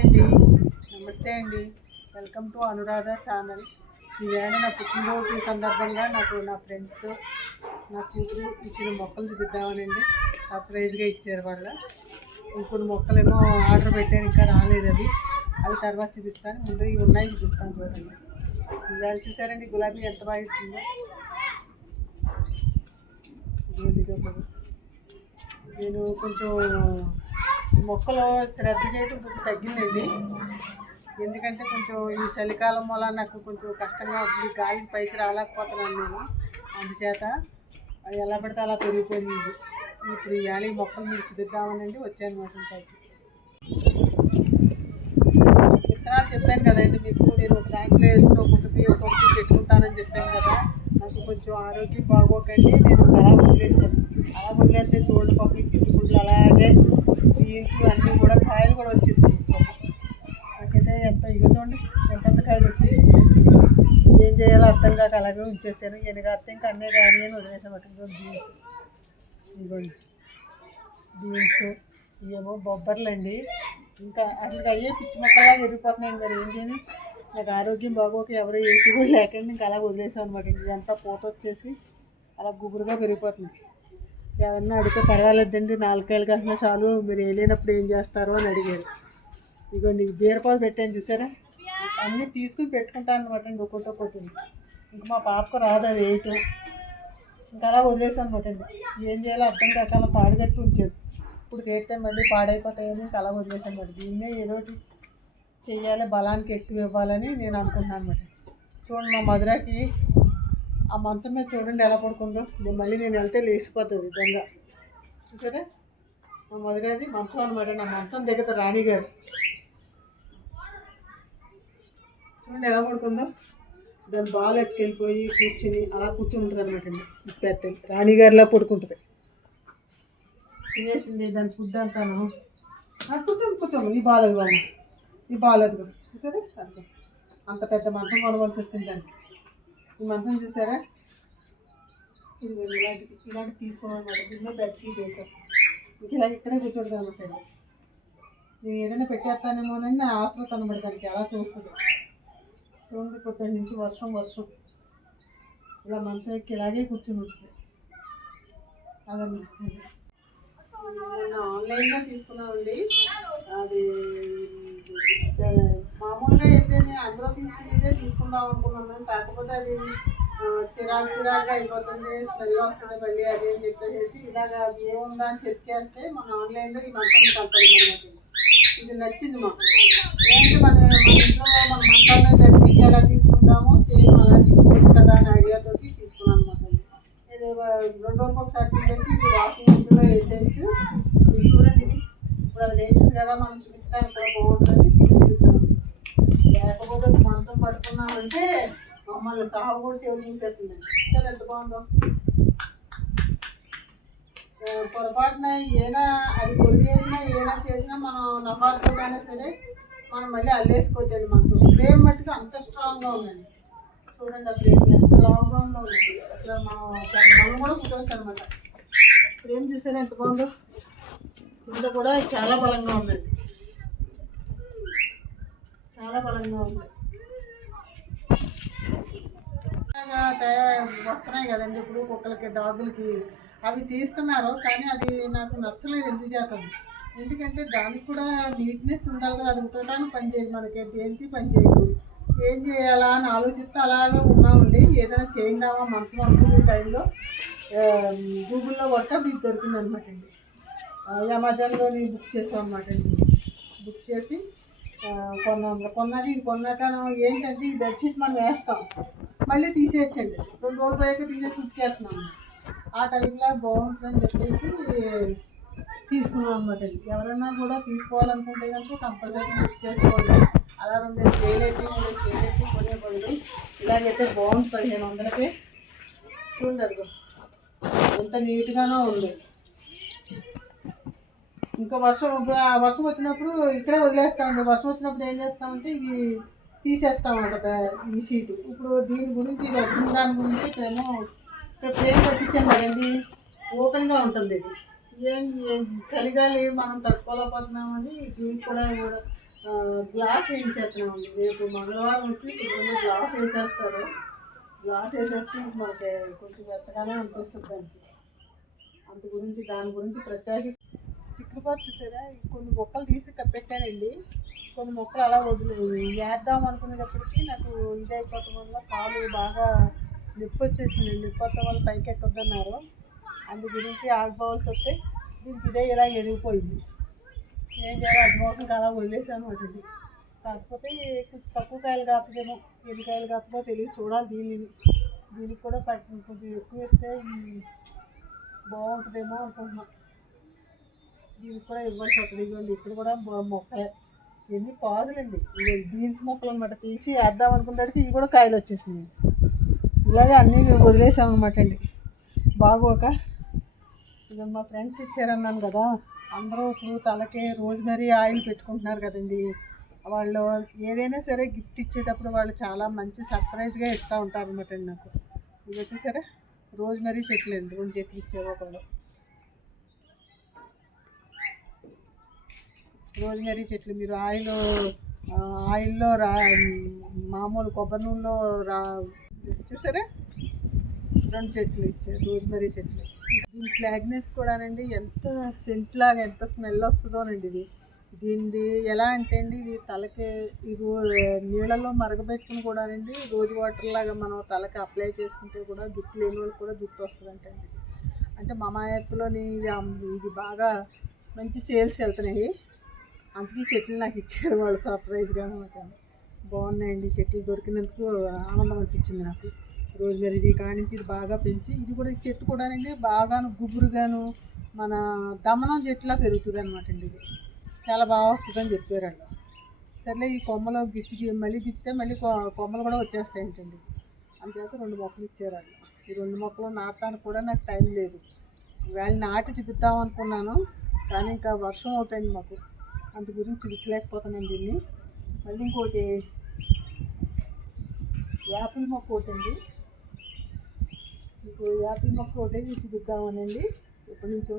అండి. నమస్తే అండి. Welcome to Anuradha channel. ఈవేళ నా పుట్టినరోజు సందర్భంగా నాకు నా ఫ్రెండ్స్ నా కూతురు ఇచ్చిన మొక్కలు చూపిద్దామనండి. సర్ప్రైజ్గా ఇచ్చారు వాళ్ళు. ఇంకొన్ని మొక్కలేమో ఆర్డర్ పెట్టాను, ఇంకా రాలేదు. అది తర్వాత చూపిస్తాను. ముందు ఇవి ఉన్నాయి చూపిస్తాను చూడండి. ఇవాళ చూసారండి గులాబీ ఎంత బాగా ఇచ్చిందో. నేను కొంచెం మొక్కలు శ్రద్ధ చేయడం కొంచెం తగ్గిందండి. ఎందుకంటే కొంచెం ఈ చలికాలం వల్ల నాకు కొంచెం కష్టంగా ఉంటుంది. గాలి పైకి రాలేకపోతున్నాను నేను. అందుచేత అది ఎలా పడితే అలా పెరిగిపోయింది. ఇప్పుడు ఇవాళ ఈ మొక్కలు మీరు చూపిద్దామనండి వచ్చాను మాసం పైకి. విత్తనాలు చెప్పాను కదండి మీకు. నేను ఒక దాంట్లో వేసుకుని ఒక్కొక్కటి పెట్టుకుంటానని చెప్పాను కదా. నాకు కొంచెం ఆరోగ్యం బాగోకండి నేను అలా వదిలేసాను. అలా వదిలేస్తే చూడండి పక్కకి చిట్టుకుంటలు అలాగే బీన్స్ అన్నీ కూడా కాయలు కూడా వచ్చేసింది. నాకైతే ఎంత ఇగో చూడండి ఎంత కాయలు వచ్చేసింది. ఏం చేయాలో అర్థం కాక అలాగే ఉంచేసాను. ఎనగా అర్థం ఇంకా అన్నీ కానీ అని వదిలేసాను. బీన్స్ ఇవ్వండి, బీన్స్ ఇవేమో బొబ్బర్లు అండి. ఇంకా అసలు అయ్యే పిచ్చి మొక్కలాగా ఎదిగిపోతున్నాయండి. మరి ఏం చేయను, నాకు ఆరోగ్యం బాగోక ఎవరో వేసి కూడా లేకండి ఇంకా అలా వదిలేసాను అనమాట. ఇదంతా పూత వచ్చేసి అలా గుబురుగా పెరిగిపోతుంది. ఎవరన్నా అడిగితే పర్వాలేదండి, 4 కాయలు కాసినా చాలు, మీరు వేయలేనప్పుడు ఏం చేస్తారు అని అడిగారు. ఇదిగోండి బీరపాలు పెట్టాను చూసారా. అన్నీ తీసుకుని పెట్టుకుంటాను అనమాట అండి ఒక్కొక్కటి. ఇంక మా పాపకు రాదు అది వేయటం. ఇంకా అలా వదిలేసాను అనమాట అండి. ఏం చేయాలో అర్థం కాక అలా తాడుగట్టి ఉంచారు. ఇప్పుడు రేట్ మళ్ళీ పాడైపోతాయని ఇంకా అలా వదిలేసాను అనమాట. దీన్నే ఏదోటి చెయ్యాలి, బలానికి ఎక్కువ ఇవ్వాలని నేను అనుకుంటున్నాను అనమాట. చూడండి మా మధురాకి ఆ మంచం మీద చూడండి ఎలా పడుకుందో. మళ్ళీ నేను వెళ్తే లేచిపోతుంది దొంగ. చూసారా మా మధురాది మంచం అనమాట. నా మంచం దగ్గర రాణిగారు చూడండి ఎలా పడుకుందో. దాని బాల్ ఎట్టుకెళ్ళిపోయి కూర్చుని అలా కూర్చుని ఉంటుంది అనమాట అండి. పెద్ద రాణిగారిలా పడుకుంటుంది. తినేసింది దాని ఫుడ్ అంతాను. కూర్చోము నీ బాలేదు బామ్మ, నీ బాలేదు చూసారా. అంత పెద్ద మంచం కొనవలసి వచ్చింది దానికి. ఈ మంచం చూసారా, ఇలాంటి తీసుకోవాలన్నమాట. దీనిలో బెడ్షీట్ వేసాం. ఇంక ఇలా ఇక్కడే కూర్చోడు అనమాట. నేను ఏదైనా పెట్టేస్తానేమోనని నా ఆతృత అనమాట దానికి. ఎలా చూస్తుంది చూడండి. పొద్దున్న నుంచి వర్షం ఇలా మంచం ఎక్కి ఇలాగే కూర్చుని ఉంటుంది. అదన్నమాట. నేను ఆన్లైన్లో తీసుకున్నామండి. అది మామూలుగా అయితే అందులో తీసుకునేదే తీసుకుందాం అనుకున్నాను. కాకపోతే అది చిరాకుగా అయిపోతుంది, స్మెల్ వస్తుంది మళ్ళీ అది అని చెప్పేసి ఇలాగ ఏముందా అని చెక్ చేస్తే మన ఆన్లైన్లో ఈ మంచం కనపడింది అనమాట. ఇది నచ్చింది మాకు. ఏంటి మన ఇంట్లో మన మంచాలను బెడ్షీట్ ఎలా తీసుకుంటామో సేమ్ అలా తీసుకోవచ్చు కదా అనే ఐడియాతో తీసుకున్నాను అనమాట. ఇది 2 రోజులకు ఒకసారి తీసేసి ఇది వాషింగ్ మిషన్లో వేసేయచ్చు. ఇది చూడండి, ఇది ఇప్పుడు అది వేసింది కదా, మనం చూపించడానికి కూడా బాగుంటుంది. లేకపోతే మంచం పట్టుకున్నామంటే మమ్మల్ని సహా కూడా సేవలు చూసేస్తుందండి. సరే ఎంత బాగుందో. పొరపాటున ఏనా అది పొరిగేసినా ఏనా చేసినా మనం నవ్వాడుకోవైనా సరే మనం మళ్ళీ అల్లేసుకోవచ్చండి. మంచం ఫ్రేమ్ మట్టుకు అంత స్ట్రాంగ్గా ఉందండి. చూడండి ఆ ఫ్రేమ్ ఎంత లావుగా ఉందో. అసలు మనం కూడా కూర్చోవచ్చు అనమాట. ఫ్రేమ్ చూసారా ఎంత బాగుందో. కింద కూడా చాలా బలంగా ఉందండి, చాలా బలంగా ఉంది. వస్తున్నాయి కదండి ఇప్పుడు కుక్కలకి డాగులకి, అవి తీస్తున్నారు. కానీ అది నాకు నచ్చలేదు. ఎందుకు చేద్దాం, ఎందుకంటే దానికి కూడా నీట్నెస్ ఉండాలి కదా. అది ఉతకడానికి పని చేయదు, మనకి దేనికి పని చేయదు. ఏం చేయాలా అని ఆలోచిస్తే అలాగే ఉన్నామండి. ఏదైనా చేయిందామా మంచం అనుకునే టైంలో గూగుల్లో కొడితే అప్పుడు ఇది దొరికింది అనమాట అండి. అమెజాన్లో బుక్ చేసాం అనమాట అండి. బుక్ చేసి కొన్నది. ఇది కొన్నాక ఏంటంటే ఈ బెడ్షీట్ మనం వేస్తాం, మళ్ళీ తీసేయచ్చండి. 2 రోజులు పోయాక తీసేసి ఉతికేస్తున్నాము. ఆ టైంలో బాగుంటుందని చెప్పేసి తీసుకున్నాం అనమాట. ఎవరైనా కూడా తీసుకోవాలనుకుంటే కనుక కంపల్సరీ బుక్ చేసుకోండి. అలా 2 వేలు కొనే బదులు ఇలాగైతే బాగుంది. 1500కి చూడండి ఎంత నీట్గానో ఉంది. ఇంకా వర్షం వచ్చినప్పుడు ఇక్కడే వదిలేస్తామండి. వర్షం వచ్చినప్పుడు ఏం చేస్తామంటే ఇవి తీసేస్తామన్నమాట ఈ షీటు. ఇప్పుడు దీని గురించి ఇది వచ్చిన దాని గురించి ఇక్కడేమో ఇక్కడ ప్లేన్ పెట్టించాను కదండి, ఓపెన్గా ఉంటుంది. ఇది చలిగాలి మనం తట్టుకోలేకపోతున్నామని దీనికి కూడా గ్లాస్ వేయించేస్తున్నామండి. రేపు మంగళవారం వచ్చి శుభ్రంగా గ్లాస్ వేసేస్తారు. గ్లాస్ వేసేస్తే మనకి కొంచెం వెచ్చగానే అనిపిస్తుంది దానికి. దాని గురించి ప్రత్యేక చిక్కుడుపాటు చూసారా, కొన్ని మొక్కలు తీసి పెట్టానండి. కొన్ని మొక్కలు అలా వేద్దాం అనుకునేటప్పటికి నాకు ఇది అయిపోవటం వల్ల కాలు బాగా నొప్పి వచ్చేసింది. నొప్పి వల్ల వాళ్ళు పైకి ఎక్కొద్దన్నారు. అందు గురించి ఆగిపోవాల్సి వస్తే దీనికి ఇదే ఇలా ఎరిగిపోయింది. ఏం చేయాలి అడ్డుమోసం అలా వదిలేసాను ఒకటి. కాకపోతే కొంచెం తక్కువ కాయలు కాకపోతేమో ఎన్ని కాయలు కాకపోతే తెలియదు, చూడాలి. దీనికి కూడా కొంచెం ఎక్కువ వేస్తే బాగుంటుందేమో అనుకుంటున్నాం. దీనికి కూడా ఇవ్వాల్సి వస్తుంది. ఇవ్వండి, ఇక్కడ కూడా మొక్క ఎన్ని కాదులండి, ఇవి బీన్స్ మొక్కలు అనమాట. తీసి వేద్దాం అనుకునేటికి ఇవి కూడా కాయలు వచ్చేసింది. ఇలాగే అన్నీ వదిలేసాం అనమాట అండి. బాగోక ఇక మా ఫ్రెండ్స్ ఇచ్చారన్నాను కదా, అందరూ ఇప్పుడు తలకి రోజ్మెరీ ఆయిల్ పెట్టుకుంటున్నారు కదండి. వాళ్ళు ఏదైనా సరే గిఫ్ట్ ఇచ్చేటప్పుడు వాళ్ళు చాలా మంచి సర్ప్రైజ్గా ఇస్తూ ఉంటారు అనమాట అండి. నాకు ఇది వచ్చేసరే రోజ్మెరీ చెట్లు అండి, 2 చెట్లు ఇచ్చారు. ఒకళ్ళు రోజ్మెరీ చెట్లు మీరు ఆయిల్లో మామూలు కొబ్బరి నూనెలో వచ్చేసరే 2 చెట్లు ఇచ్చారు, రోజ్మెరీ చెట్లు. దీని ఫ్లాగ్నెస్ కూడానండి ఎంత సెంట్ లాగా ఎంత స్మెల్ వస్తుందోనండి. దీన్ని ఎలా అంటే అండి, ఇది తలకి నీళ్ళలో మరగబెట్టుకుని కూడానండి రోజు వాటర్ లాగా మనం తలకి అప్లై చేసుకుంటే కూడా జుట్టు లేని వాళ్ళకి కూడా జుట్టు వస్తుందంటండి. అంటే మమాయత్తులోని ఇది బాగా మంచి సేల్స్ వెళ్తున్నాయి. అందుకే చెట్లు నాకు ఇచ్చారు వాళ్ళు సర్ప్రైజ్గా అనమాట. బాగున్నాయండి చెట్లు, దొరికినందుకు ఆనందం అనిపించింది నాకు. రోజ్మెరీ కానించి ఇది బాగా పెంచి, ఇది కూడా ఈ చెట్టు కూడానండి బాగాను గుబురుగాను మన దమనం చెట్టులా పెరుగుతుంది అనమాట అండి. ఇది చాలా బాగా వస్తుందని చెప్పారు వాళ్ళు. సర్లే ఈ కొమ్మలో మళ్ళీ గిచ్చితే మళ్ళీ కొమ్మలు కూడా వచ్చేస్తాయంటండి. అంతేకాక 2 మొక్కలు ఇచ్చారు వాళ్ళు. ఈ 2 మొక్కలు నాటడానికి కూడా నాకు టైం లేదు. ఇవాళ నాటి చూపిద్దాం అనుకున్నాను, కానీ ఇంకా వర్షం అవుతాయండి మాకు, అందు గురించి చూపించలేకపోతున్నాను దీన్ని. మళ్ళీ ఇంకోటి యాపిల్ మొక్క ఒకటండి, మీకు యాపిల్ మొక్క ఒకటే చూపిద్దామనండి. ఎప్పటి నుంచో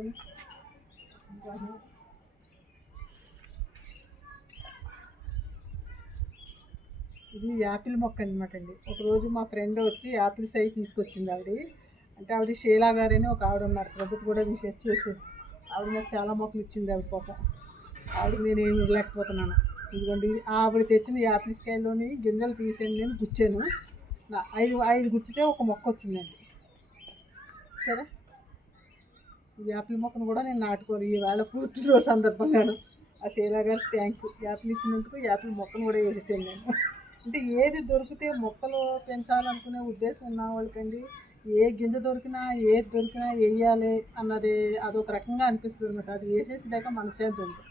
ఇది యాపిల్ మొక్క అనమాట అండి. ఒకరోజు మా ఫ్రెండ్ వచ్చి యాపిల్స్ అవి తీసుకొచ్చింది ఆవిడ. అంటే ఆవిడ షీలా గారని ఒక ఆవిడ ఉన్నారు, ప్రభుత్వం కూడా విషెస్ చేసి ఆవిడ నాకు చాలా మొక్కలు ఇచ్చింది. ఆవిడ పోక ఆవిడ నేను ఏమి ఇవ్వలేకపోతున్నాను. ఇదిగోండి ఆవిడ తెచ్చిన యాపిల్స్ కాయలోని గింజలు తీసాను, నేను గుచ్చాను. 5 గుచ్చితే ఒక మొక్క వచ్చిందండి. సరే, ఈ యాపిల్ మొక్కను కూడా నేను నాటుకోవాలి ఈవేళ పుట్టినరోజు సందర్భంగాను. ఆ షీలా గారికి థ్యాంక్స్, యాపిల్ ఇచ్చినందుకు యాపిల్ మొక్కను కూడా వేసేసాను నేను. అంటే ఏది దొరికితే మొక్కలు పెంచాలనుకునే ఉద్దేశం ఉన్న వాళ్ళకండి, ఏ గింజ దొరికినా ఏది దొరికినా వేయాలి అన్నది అదొక రకంగా అనిపిస్తుంది అనమాట. అది వేసేసినాక మనశ్శాంతి ఉంటుంది,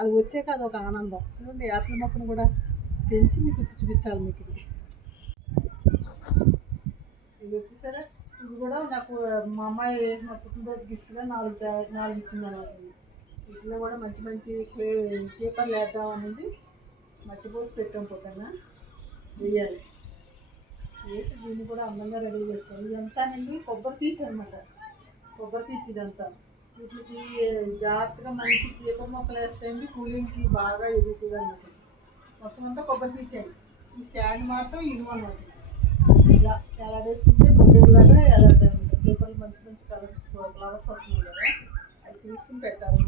అది వచ్చాక అదొక ఆనందం. చూడండి యాపిల్ మొక్కను కూడా పెంచి మీకు చూపించాలి. మీకు ఇది వచ్చేసరే ఇది కూడా నాకు మా అమ్మాయి మా పుట్టినరోజు గిఫ్ట్గా 4 ఇచ్చింది అనమాట. వీటిలో కూడా మంచి మంచి పేపర్లు వేద్దామనేది మట్టి పోసి పెట్టాం, పొద్దున్న వేయాలి. వేసి దీన్ని కూడా అందంగా రెడీ చేస్తాం. ఇదంతానండి కొబ్బరి పీచు అనమాట, కొబ్బరి పీచు ఇదంతా. వీటికి జాగ్రత్తగా మంచి పేపర్ మొక్కలు వేస్తాయండి, కూలింగ్కి బాగా ఎదుగుతుంది అన్నమాట. మొత్తం అంతా కొబ్బరి పీచు అండి. ఈ స్టాండ్ మాత్రం ఇనుము అన్నమాట. ఇలా ఎలా వేసుకుంటే బొడ్డేలాగా ఎలా పేపర్లు మంచి మంచి కలర్స్ ఫ్లవర్స్ వస్తున్నాయి కదా, అది తీసుకుని పెట్టాలి.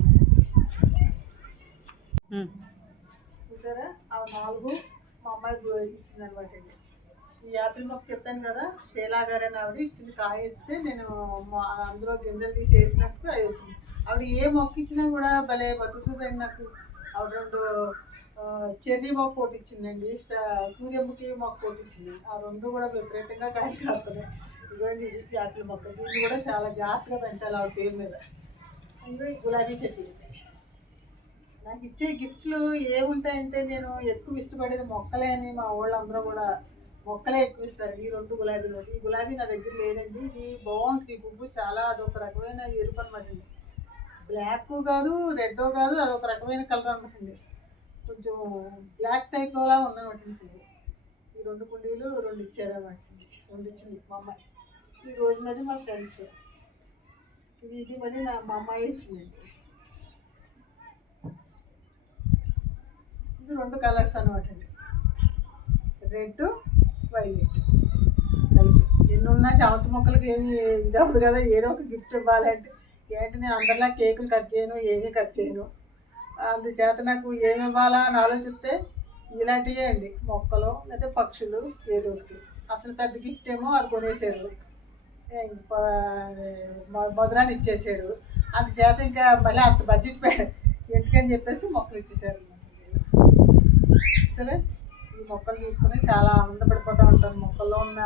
చూసారా ఆ 4 మా అమ్మాయి ఇచ్చింది అనమాట అండి. ఈ యాపిల్ మొక్క చెప్పాను కదా, షీలా గారని ఆవిడ ఇచ్చింది. కాయ ఇస్తే నేను అందులో గింజలు తీసి వేసినట్టు అవి వచ్చింది. ఆవిడ ఏ మొక్క ఇచ్చినా కూడా భలే బతుకుతుందండి నాకు. ఆవిడ 2 చెర్రీ మొక్క ఒకటి ఇచ్చిందండి, సూర్యముఖి మొక్క ఒకటి ఇచ్చింది. ఆ 2 కూడా విపరీతంగా కాయలు కాస్తున్నాయి. ఇదిగోండి ఇది యాపిల్ మొక్క, దీన్ని కూడా చాలా జాగ్రత్తగా పెంచాలి ఆవిడ పేరు మీద. అందులో ఈ గులాబీ చెట్టు. నాకు ఇచ్చే గిఫ్ట్లు ఏముంటాయంటే నేను ఎక్కువ ఇష్టపడేది మొక్కలే అని మా వాళ్ళందరూ కూడా మొక్కలే ఎక్కువ ఇస్తారు. ఈ 2 గులాబీలు, ఈ గులాబీ నా దగ్గర లేదండి. ఇది బాగుంటుంది, పువ్వు చాలా అదొక రకమైన ఎరుపు అనమాట అండి. బ్లాక్ కాదు రెడ్ కాదు, అదొక రకమైన కలర్ అనమాట. కొంచెం బ్లాక్ టైప్లా ఉందన్నమాట పువ్వు. ఈ 2 కుండీలు 2 ఇచ్చారన్నమాట. 2 ఇచ్చింది మా అమ్మాయి. ఈ రోజు మధ్య మా ఫ్రెండ్స్ ఇది మళ్ళీ మా అమ్మాయి ఇచ్చిందండి. ఇది 2 కలర్స్ అనమాట అండి, రెడ్ వైలెట్ కలిపి. ఎన్నున్నా చామంతి మొక్కలకి ఏమి ఇది అవ్వదు కదా, ఏదో ఒక గిఫ్ట్ ఇవ్వాలంటే. ఏంటి నేను అందరిలా కేకులు కట్ చేయను, ఏమీ కట్ చేయను. అందుచేత నాకు ఏమి ఇవ్వాలా అని ఆలోచిస్తే ఇలాంటివే అండి, మొక్కలు లేదా పక్షులు ఏదో ఒకటి. అసలు పెద్ద గిఫ్ట్ ఏమో అది కొనేసారు, మధురాన్ని ఇచ్చేసారు. అందుచేత ఇంకా మళ్ళీ అంత బడ్జెట్ ఎందుకని చెప్పేసి మొక్కలు ఇచ్చేసారు. సరే, ఈ మొక్కలు చూసుకుని చాలా ఆనందపడిపోతూ ఉంటాను. మొక్కల్లో ఉన్న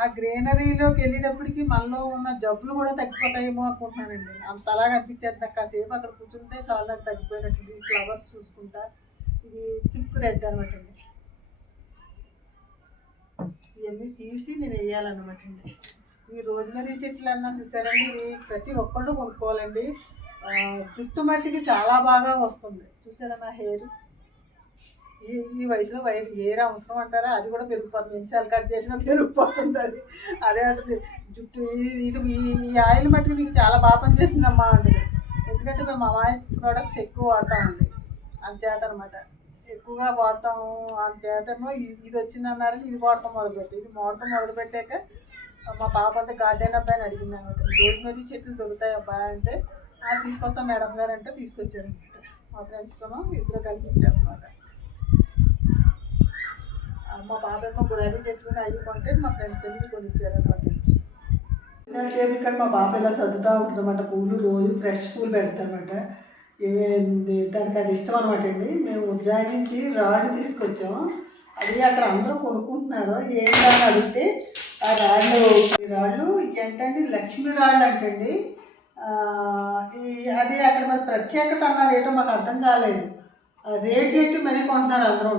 ఆ గ్రీనరీలోకి వెళ్ళేటప్పటికి మనలో ఉన్న జబ్బులు కూడా తగ్గిపోతాయేమో అనుకుంటున్నానండి. అంతలాగా అనిపించేది నాకు. కాసేపు అక్కడ కూర్చుంటే చాలా తగ్గిపోయినట్టు. ఈ ఫ్లవర్స్ చూసుకుంటా, ఇది థిక్ రెడ్ అనమాట అండి. ఇవన్నీ తీసి నేను వేయాలన్నమాట అండి. ఈ రోజ్మెరీ చెట్లు అన్నా చూసారండి, ఇవి ప్రతి ఒక్కళ్ళు కొనుక్కోవాలండి. జుట్టు మట్టికి చాలా బాగా వస్తుంది. చూసారా నా హెయిర్, ఈ వయసులో హెయిర్ అవసరం అంటారా? అది కూడా పెరిగిపోతుంది. ఎన్నిసార్లు కట్ చేసినా పెరిగిపోతుంది అది. అదే అంటే జుట్టు ఇది ఈ ఆయిల్ మట్టికి మీకు చాలా బాగా పనిచేస్తుందమ్మా అండి. ఎందుకంటే మేము అమాయి ప్రోడక్ట్స్ ఎక్కువ వాడతామండి, అంచేత అనమాట. ఎక్కువగా వాడతాము, అంచేతను ఇది వచ్చిందన్నారని ఇది వాడటం మొదలుపెట్టి, ఇది వాడటం మొదలుపెట్టాక మా పాప అంతా గార్డెన్ అబ్బాయిని అడిగింది అనమాట. రోజ్మెరీ చెట్లు దొరుకుతాయి అబ్బాయి అంటే, తీసుకొస్తాం మేడం గారు అంటే తీసుకొచ్చారనమాట. మా ఫ్రెండ్స్తో ఇద్దరు కల్పించారనమాట. మా పాప ఏమో గులాబీ చెట్లు అవి కొంటే మా ఫ్రెండ్స్ అన్ని కొనిచ్చారనమాట. ఇక్కడ మా పాప ఇలా చదువుతూ ఉంటుందన్నమాట. పూలు రోజు ఫ్రెష్ పూలు పెడతామన్నమాట. దానికి అది ఇష్టం అనమాట అండి. మేము ఉజ్జాయి నుంచి రాళ్ళు తీసుకొచ్చాము. అది అక్కడ అందరూ కొనుక్కుంటున్నారు. ఏంటని అడిగితే ఆ రాళ్ళు ఏంటండి, లక్ష్మీ రాళ్ళు అంటండి. అది అక్కడ మరి ప్రత్యేకత అన్నారు ఏంటో మాకు అర్థం కాలేదు. రేట్లు ఎట్టి మరీ కొంటున్నారు అందరూ.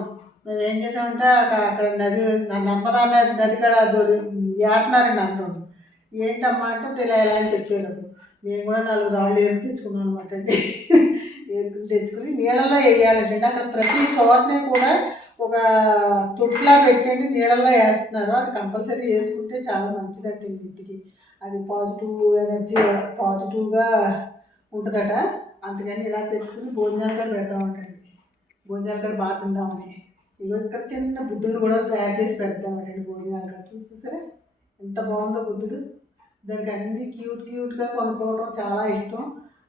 మేము ఏం చేసామంటే అక్కడ నర్మదా నది కాడ ఏరుతున్నారండి అందరూ. ఏంటమ్మా అంటే ఇలా ఎలా అని చెప్పారు. అసలు మేము కూడా 4 రాళ్ళు ఏరుకు తెచ్చుకున్నాం అనమాట అండి. ఏరుకుని తెచ్చుకుని నీళ్ళల్లో వేయాలంటే అక్కడ ప్రతి చోటనే కూడా ఒక తొట్లా పెట్టండి నీళ్ళల్లో వేస్తున్నారు. అది కంపల్సరీ వేసుకుంటే చాలా మంచిదండి ఇంటికి. అది పాజిటివ్ ఎనర్జీ, పాజిటివ్గా ఉంటుందట. అందుకని ఇలా పెట్టుకుని భోజనాలు కూడా పెడతా ఉంటాండి. భోజనాలు కూడా బాగా తిందామని ఇక్కడ చిన్న బుద్ధులు కూడా తయారు చేసి పెడతామండి. భోజనాలు కూడా చూసేసరే ఎంత బాగుందో బుద్ధుడు. దానికి అన్ని క్యూట్గా కొనుక్కోవడం చాలా ఇష్టం.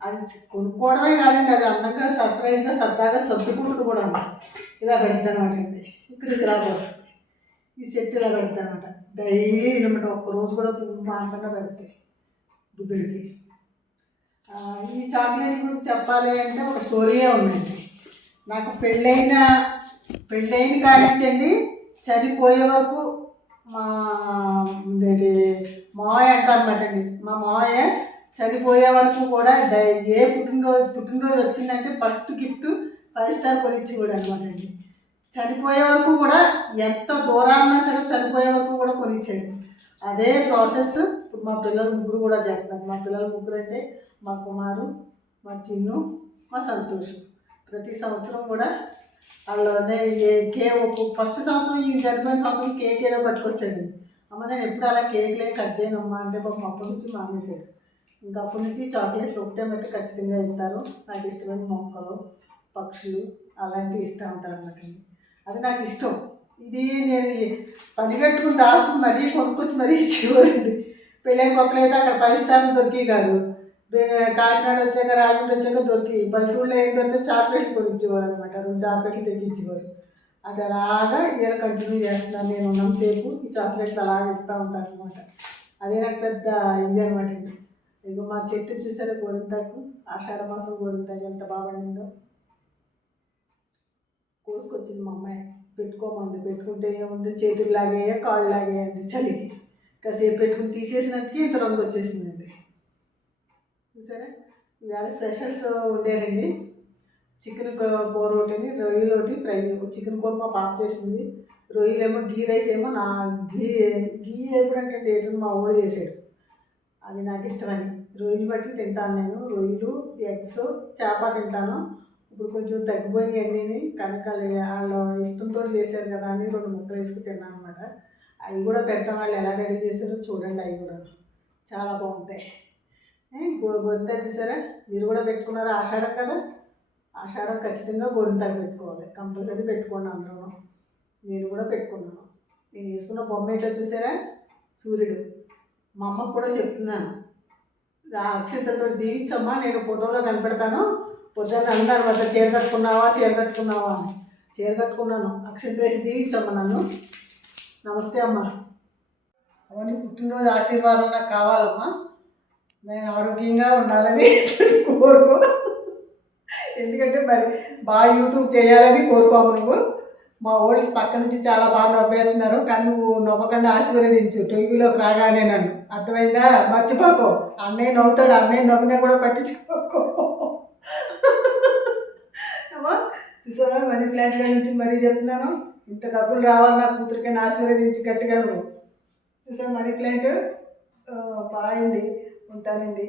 అది కొనుక్కోవడమే కాదండి, అది అందంగా సర్ప్రైజ్గా సరదాగా సర్దుకుంటుంది కూడా. ఇలా పెడతానమాట అండి. ఇక్కడ ఇలా వస్తుంది, ఈ సెట్ ఇలా పెడతానమాట. డైలీ అనమాట. ఒక్కరోజు కూడా పువ్వు మానకుండా పెడతాయి బుద్ధుడికి. ఈ చాక్లెట్ గురించి చెప్పాలి అంటే ఒక స్టోరీయే ఉందండి. నాకు పెళ్ళైన కాడించండి చనిపోయే వరకు మా మావయ్య అంటారన్నమాట అండి. మా మావయ్య చనిపోయే వరకు కూడా ఏ పుట్టినరోజు వచ్చిందంటే ఫస్ట్ గిఫ్ట్ 5 స్టార్ కొనిచ్చి కూడా అనమాట అండి. చనిపోయే వరకు కూడా ఎంత దూరాన్నా సరే చనిపోయే వరకు కూడా కొనిచ్చాడు. అదే ప్రాసెస్ ఇప్పుడు మా పిల్లలు ముగ్గురు కూడా చేస్తున్నారు. మా పిల్లలు ముగ్గురు అంటే మా కుమారు, మా చిన్ను, మా సంతోష్. ప్రతి సంవత్సరం కూడా వాళ్ళు ఫస్ట్ సంవత్సరం ఈ చనిపోయిన సంవత్సరం కేక్ ఏదో పట్టుకొచ్చాడు. అమ్మ నేను ఎప్పుడు అలా కేక్లే కట్ చేయనమ్మా అంటే పాపం అప్పటి నుంచి మానేశాడు. ఇంకా అప్పటి నుంచి చాక్లెట్లు ఒకటే బట్టి ఖచ్చితంగా ఇస్తారు. నాకు ఇష్టమైన మొక్కలు, పక్షులు అలాంటివి ఇస్తూ ఉంటారు అన్నమాట. అది నాకు ఇష్టం. ఇది నేను పని కట్టుకుని దాసుకుని మరీ కొనుక్కొచ్చి మరీ ఇచ్చేవారండి. పెళ్ళైన కొత్తలు అయితే అక్కడ 5 స్టార్లు దొరికి కాదు. కాకినాడ వచ్చాక రాజమండ్రి వచ్చాక దొరికి పల్లెటూళ్ళలో ఏం దొరికితే చాక్లెట్లు కొనిచ్చేవారు అనమాట. 2 చాక్లెట్లు తెచ్చి ఇచ్చేవారు. అది అలాగా ఇలా కంటిన్యూ చేస్తున్నాను. నేను ఉన్నంతసేపు ఈ చాక్లెట్లు అలాగే ఇస్తూ ఉంటాను అనమాట. అదే నాకు పెద్ద ఇది అనమాట అండి. ఇక మా చెట్టు చూసారా గోరింటాకు, ఆషాఢ మాసం గోరింటాకు ఎంత బాగా పండిందో. కోసుకొచ్చింది మా అమ్మాయి, పెట్టుకోమంది. పెట్టుకుంటే ఏముంది, చేతులు లాగే కాళ్ళు లాగే అండి చలికి. కాసేపు పెట్టుకుని తీసేసినట్టుకి ఇంత రంగు వచ్చేసిందండి. చూసారా, ఇవాళ స్పెషల్స్ ఉండేరండి. చికెన్ కూర ఒకటి, రొయ్యలు ఒకటి ఫ్రై. చికెన్ కూర మా పాప చేసింది. రొయ్యలేమో గీ రైస్ ఏమో నా గీ ఎప్పుడంటే ఏదో మా ఊడు చేసాడు. అది నాకు ఇష్టమని రొయ్యలు బట్టి తింటాను నేను. రొయ్యలు, ఎగ్స్, చేప తింటాను. ఇప్పుడు కొంచెం తగ్గిపోయి అన్నీ కనుక వాళ్ళు ఇష్టంతో చేశారు కదా అని 2 ముక్కలు వేసుకుని తిన్నాను అనమాట. అవి కూడా పెడతాం. వాళ్ళు ఎలా రెడీ చేశారో చూడండి. అవి కూడా చాలా బాగుంటాయి. గొంత చూసారా, మీరు కూడా పెట్టుకున్నారా? ఆషాఢం కదా, ఆషాఢం ఖచ్చితంగా గొంతాకు పెట్టుకోవాలి. పెట్టుకోవాలి, కంపల్సరీ పెట్టుకోండి అందరూ. నేను కూడా పెట్టుకున్నాను. నేను వేసుకున్న బొమ్మ ఏంటో చూసారా, సూర్యుడు. మా అమ్మకు కూడా చెప్తున్నాను, ఆ అక్షంతతో దీవించమ్మా, నేను ఫోటోలో కనపెడతాను. పొద్దున్న అన్నారు కదా, చీర కట్టుకున్నావా అని. చీర కట్టుకున్నాను, అక్షంత వేసి దీవించమ్మా నన్ను. నమస్తే అమ్మా. అవన్నీ పుట్టినరోజు ఆశీర్వాదం నాకు కావాలమ్మా. నేను ఆరోగ్యంగా ఉండాలని కోరుకో. ఎందుకంటే మరి బాగా యూట్యూబ్ చేయాలని కోరుకోము నువ్వు. మా ఓల్డ్ పక్క నుంచి చాలా బాగా నవ్వేస్తున్నారు, కానీ నువ్వు నవ్వకుండా ఆశీర్వదించు టీవీలోకి రాగానే నన్ను. అర్థమైందా? మర్చిపోకో. అన్నయ్య నవ్వుతాడు, అన్నయ్య నవ్వునే కూడా పట్టించుకోకో. అమ్మా చూసావా, మనీ ప్లాంట్ నుంచి మరీ చెప్తున్నాను, ఇంత డబ్బులు రావాలి నా కూతురికి ఆశీర్వదించి గట్టిగా నువ్వు. చూసావా మనీ ప్లాంట్. బాగుంది, ఉంటానండి.